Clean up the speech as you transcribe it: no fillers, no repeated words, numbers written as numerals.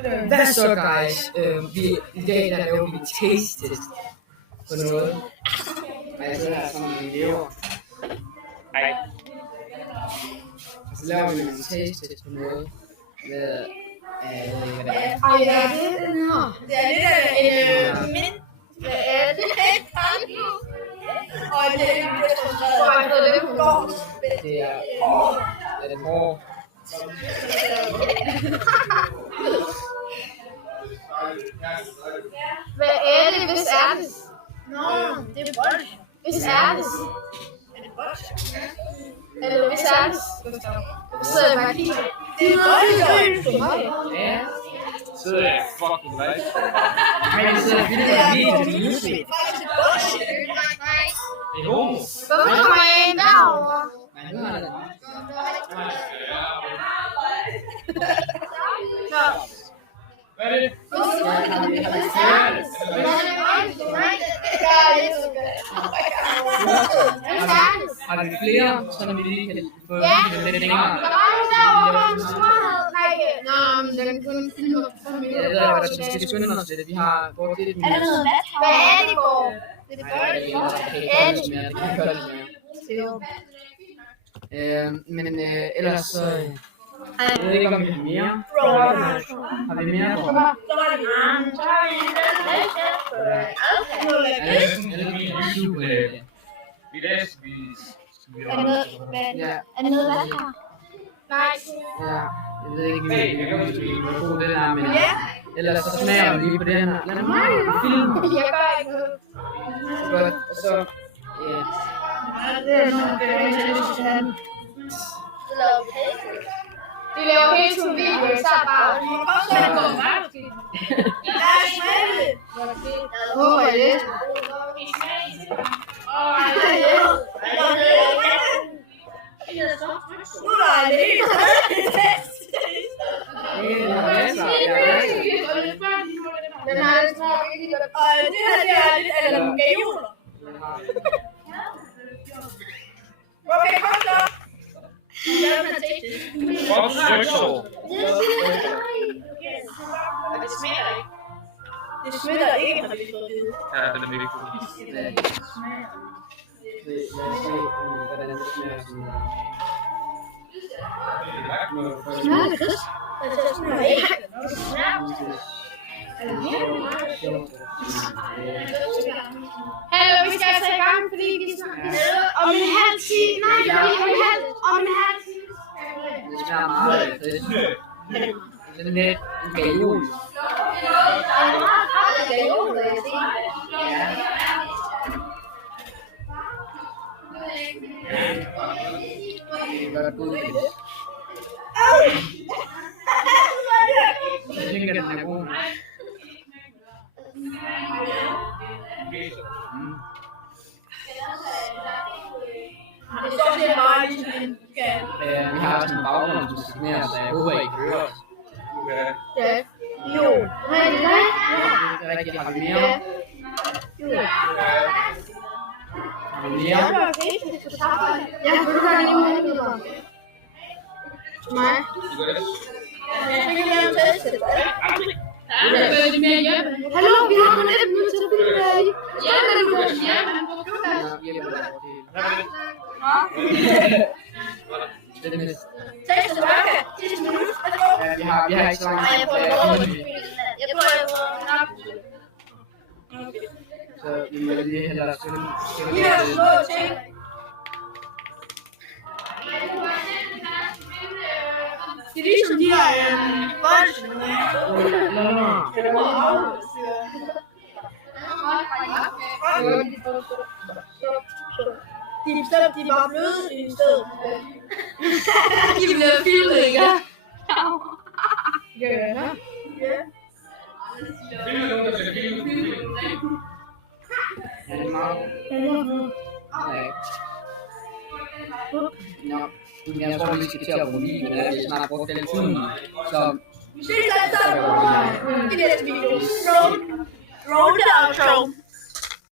Hvad så, guys? I dag der laver vi en taste-test på noget. Og jeg sidder her sammen med mine elever. Ej. Og så laver vi en taste-test på noget. Med, hvad det er. Ej, hvad er det, den her? Det er lidt af en mint. Hvad er det? Og det er lidt Det er den hårde. Hvad er det, hvis er det? Nå, det er bold. Hvis er det? Er det bold? Eller hvis er det? Så sidder jeg bare og kigger. Det er bold. Ja. Så er jeg fucking right. Men det sidder vildt med video til YouTube. Det er homo. Hvorfor kommer jeg ind derovre? Nej, nu er det. Hvad er det? Har vi flere, så vi lige kan få lidt længere? Nå, men den kun filmer for mig. Jeg ved ikke, hvad der skal skynde os til det. Vi har brugt lidt Hvad er det, Gård? Det er Men ellers så... Jeg ved ikke, om vi har mere. Har vi mere? YouTube. Vi læser, Er det noget vand her? Nej. Ja, jeg ved ikke, hvis vi kan bruge det der, men ellers så smager vi lige på den her. Lad mig filme. Jeg gør ikke noget. Godt, og så... Ja. Det er noget, der er interessant. De laver hele tiden videoer, så er bare... Håber jeg det. Den har det smag ikke. Og det her, det er lidt af nogle gajoler. Okay, kom så. Fuck sexual. Det smager ikke. Det smitter ikke, har vi fået det. Ja, den er virkelig god. Lad os se, hvordan det smager. Smager det godt? Det smager ikke. Hallo, vi skal altså i gang, fordi vi om en halv time. Nej, om en halv time. Det smager meget fedt. Det er lidt en gajol. Det er godt god. Jeg tænker, den er god. Vi har også en baggrund, som skal mere, så jeg håber, I hører os. Ja. Jo. Nej, det er Det er rigtigt. Har vi mere? Har vi mere? Ja, du kan lige mulighed for. Nej. Hallo, vi har kun 1 minut til at filme. Test tilbage. Sidste minut. Vi har ikke så langt. Jeg tror, jeg får knap. Så vi må lige hellere synge. De her små ting. Det er ligesom de her bolden. De er bare bløde i stedet. De bliver filmet, ikke? Ja. Find nogen, der skal filme. Er det meget? Nej. Nå, jeg tror, vi skal til at bruge videoen, at vi snart brugt den tid. Så... Det er næste video. Roll the outro.